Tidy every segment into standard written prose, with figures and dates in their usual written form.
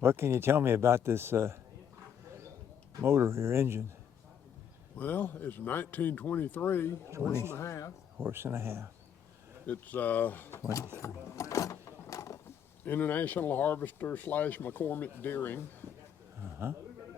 What can you tell me about this motor, your engine? Well, it's 1923, horse and a half. Horse and a half. It's 23. International Harvester / McCormick Deering.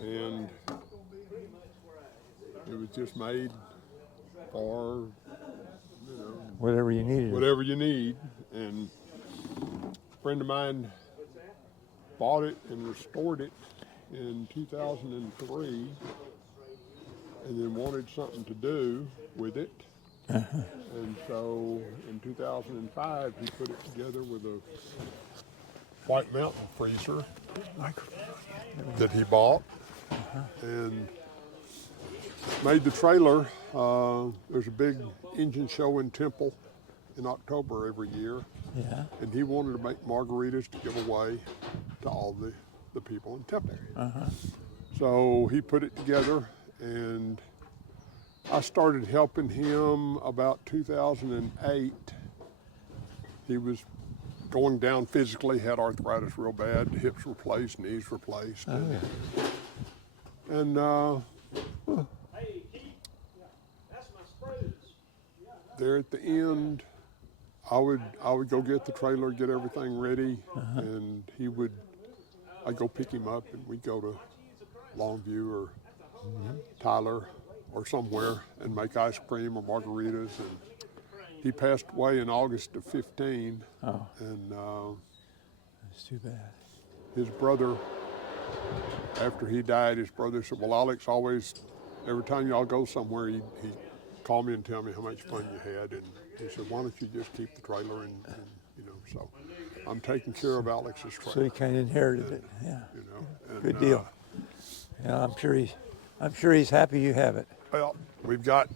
And it was just made for, Whatever you needed. whatever you need. And a friend of mine bought it and restored it in 2003 and then wanted something to do with it. And so in 2005 he put it together with a White Mountain freezer that he bought and made the trailer. There's a big engine show in Temple in October every year. Yeah. And he wanted to make margaritas to give away to all the people in Temple. So he put it together, and I started helping him about 2008. He was going down physically, had arthritis real bad, hips replaced, knees replaced. And there at the end, I would go get the trailer, get everything ready, and I'd go pick him up, and we'd go to Longview or Tyler or somewhere and make ice cream or margaritas. And he passed away in August of 15. Oh. And That's too bad. his brother, after he died, his brother said, well, Alex always, every time y'all go somewhere, he'd call me and tell me how much fun you had. And he said, why don't you just keep the trailer and so I'm taking care of Alex's trailer. So he kind of inherited it. Yeah. And, Good deal. Yeah, I'm sure he's happy you have it. Well, we've got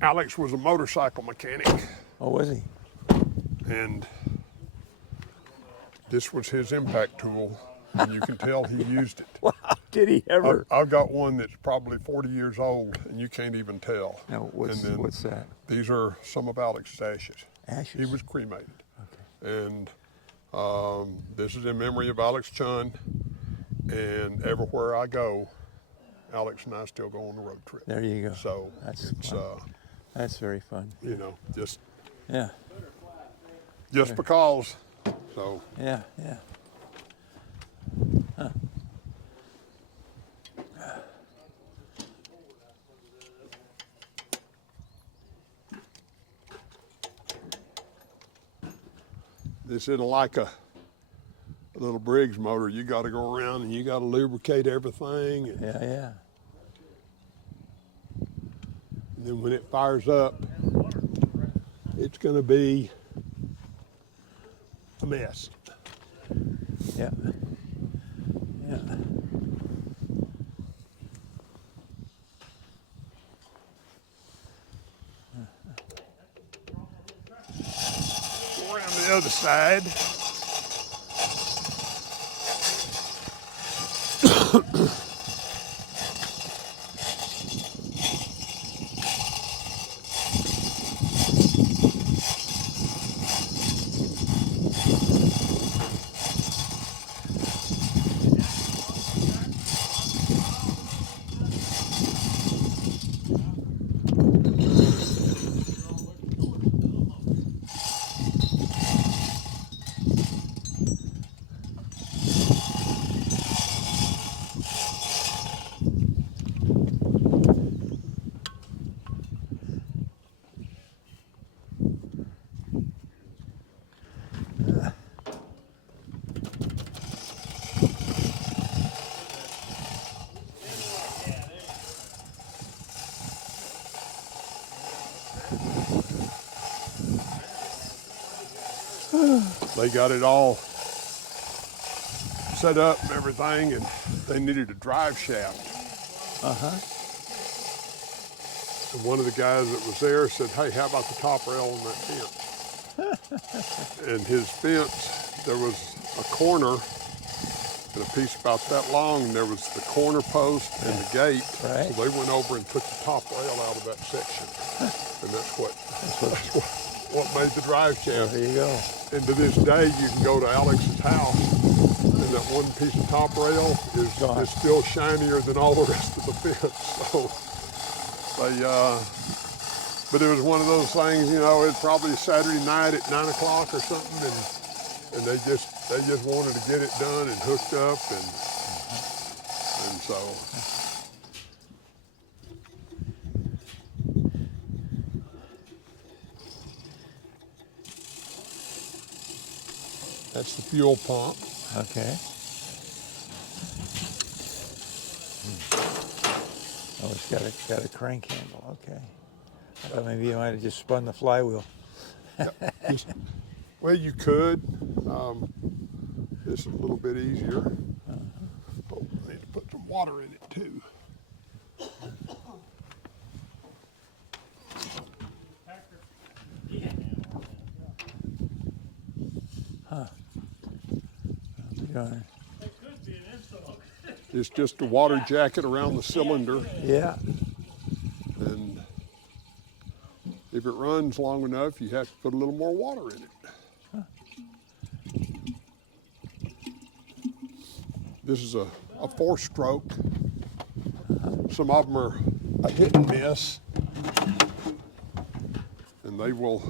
Alex was a motorcycle mechanic, Oh, was he? and this was his impact tool, and you can tell he used it. Wow, did he ever? I've got one that's probably 40 years old, and you can't even tell. Now, And then what's that? These are some of Alex's ashes. Ashes? He was cremated. Okay. And this is in memory of Alex Chun, and everywhere I go, Alex and I still go on the road trip. There you go. So That's it's, fun. That's very fun. just Yeah. because. So Yeah. Yeah. Huh. this isn't like a little Briggs motor. You got to go around and you got to lubricate everything. And Yeah. then when it fires up, it's going to be a mess. Yeah. Yeah. Go around the other side. They got it all set up and everything, and they needed a drive shaft. And one of the guys that was there said, hey, how about the top rail on that fence? And his fence, there was a corner and a piece about that long, and there was the corner post and the gate. Right. So they went over and took the top rail out of that section, and that's what made the drive shaft. There you go. And to this day, you can go to Alex's house, and that one piece of top rail is still shinier than all the rest of the fence. So but it was one of those things, you know, it's probably Saturday night at 9 o'clock or something, and they just wanted to get it done and hooked up, and so. That's the fuel pump. Okay. Oh, it's got a crank handle. Okay. I thought maybe you might have just spun the flywheel. Well, you could. This is a little bit easier. Oh, I need to put some water in it too. Darn. It's just a water jacket around the cylinder, Yeah. and if it runs long enough, you have to put a little more water in it. This is a four-stroke. Some of them are a hit and miss, and they will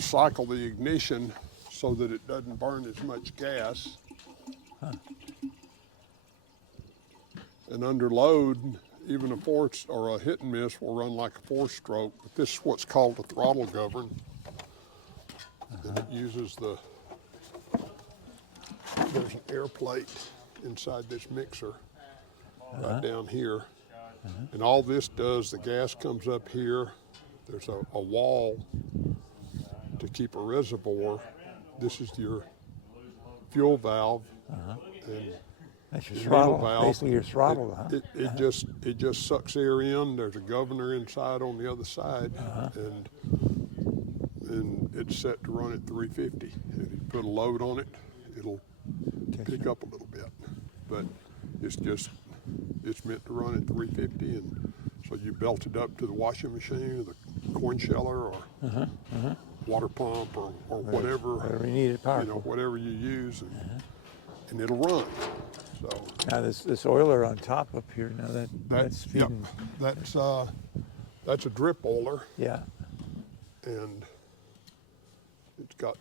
cycle the ignition so that it doesn't burn as much gas. And under load, even a four or a hit and miss will run like a four-stroke. But this is what's called a throttle govern, and it uses there's an air plate inside this mixer right down here, and all this does, the gas comes up here. There's a wall to keep a reservoir. This is your fuel valve, and That's your the throttle. middle valve, Basically your throttle, huh? it just sucks air in. There's a governor inside on the other side, and it's set to run at 350. And if you put a load on it, it'll pick up a little bit, but it's meant to run at 350, and so you belt it up to the washing machine, or the corn sheller, or water pump, or whatever you need it powerful. you know, whatever you use, and it'll run. So now this oiler on top up here, now that's feeding. Yep, that's a drip oiler, Yeah. and it's got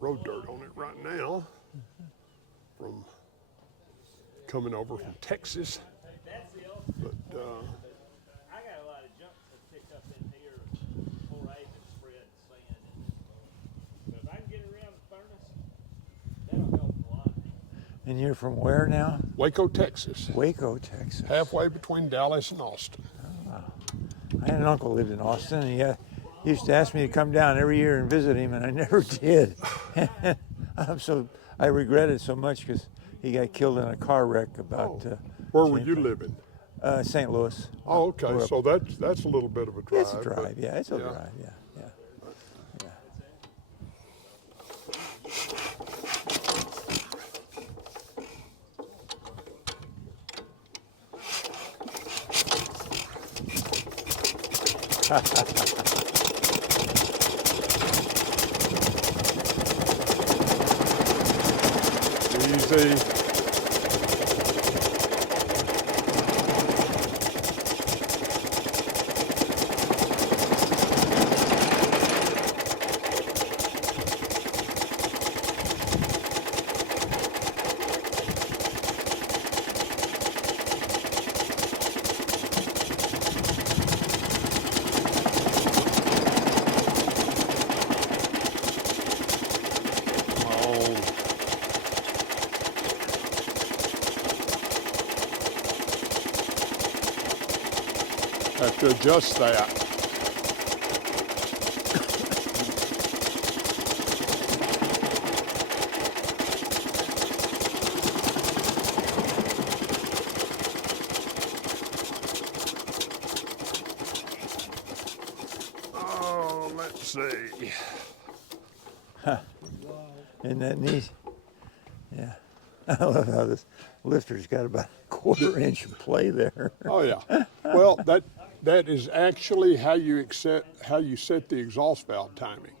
road dirt on it right now from coming over from Texas. But I got a lot of junk to pick up in here before I even spread sand in this boat. But if I can get it around the furnace, that'll help a lot. And you're from where now? Waco, Texas, Waco, Texas. halfway between Dallas and Austin. I had an uncle who lived in Austin, and he used to ask me to come down every year and visit him, and I never did. I regret it so much because he got killed in a car wreck about. Where were you living? St. Louis. Oh, okay. So that's a little bit of a drive. It's a drive, but- yeah. It's a drive, yeah. Easy. Have to adjust that. Oh, let's see. Isn't that neat? Yeah. I love how this lifter's got about a 1/4 inch of play there. Oh yeah. Well, that is actually how you set the exhaust valve timing.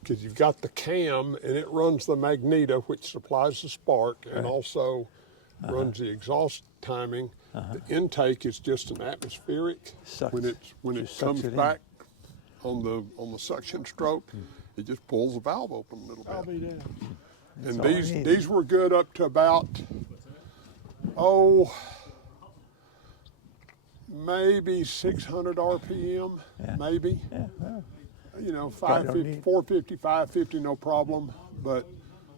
Because you've got the cam and it runs the magneto, which supplies the spark, and also runs the exhaust timing. The intake is just an atmospheric. Sucks. When it Just sucks comes it in. back on the suction stroke, it just pulls the valve open a little bit. I'll be down. And all I these need. these were good up to about maybe 600 RPM, Yeah. maybe. Yeah, well, You know, Probably don't 550, need- 450, 550, no problem. But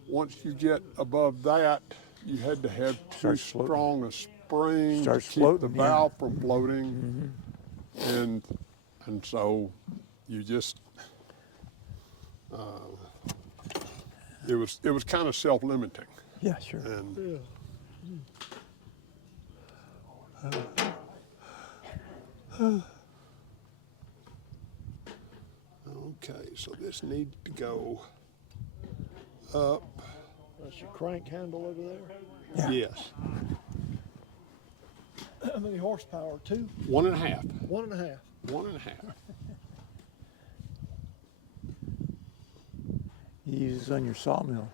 once you get above that, you had to have too Starts floating. strong a spring Starts to keep floating, the yeah. valve from floating, and so you just it was kind of self-limiting, yeah, sure. and okay, so this needs to go up. That's your crank handle over there. Yeah. Yes, How many horsepower? 2? 1.5. 1.5. 1.5. You use this on your sawmill.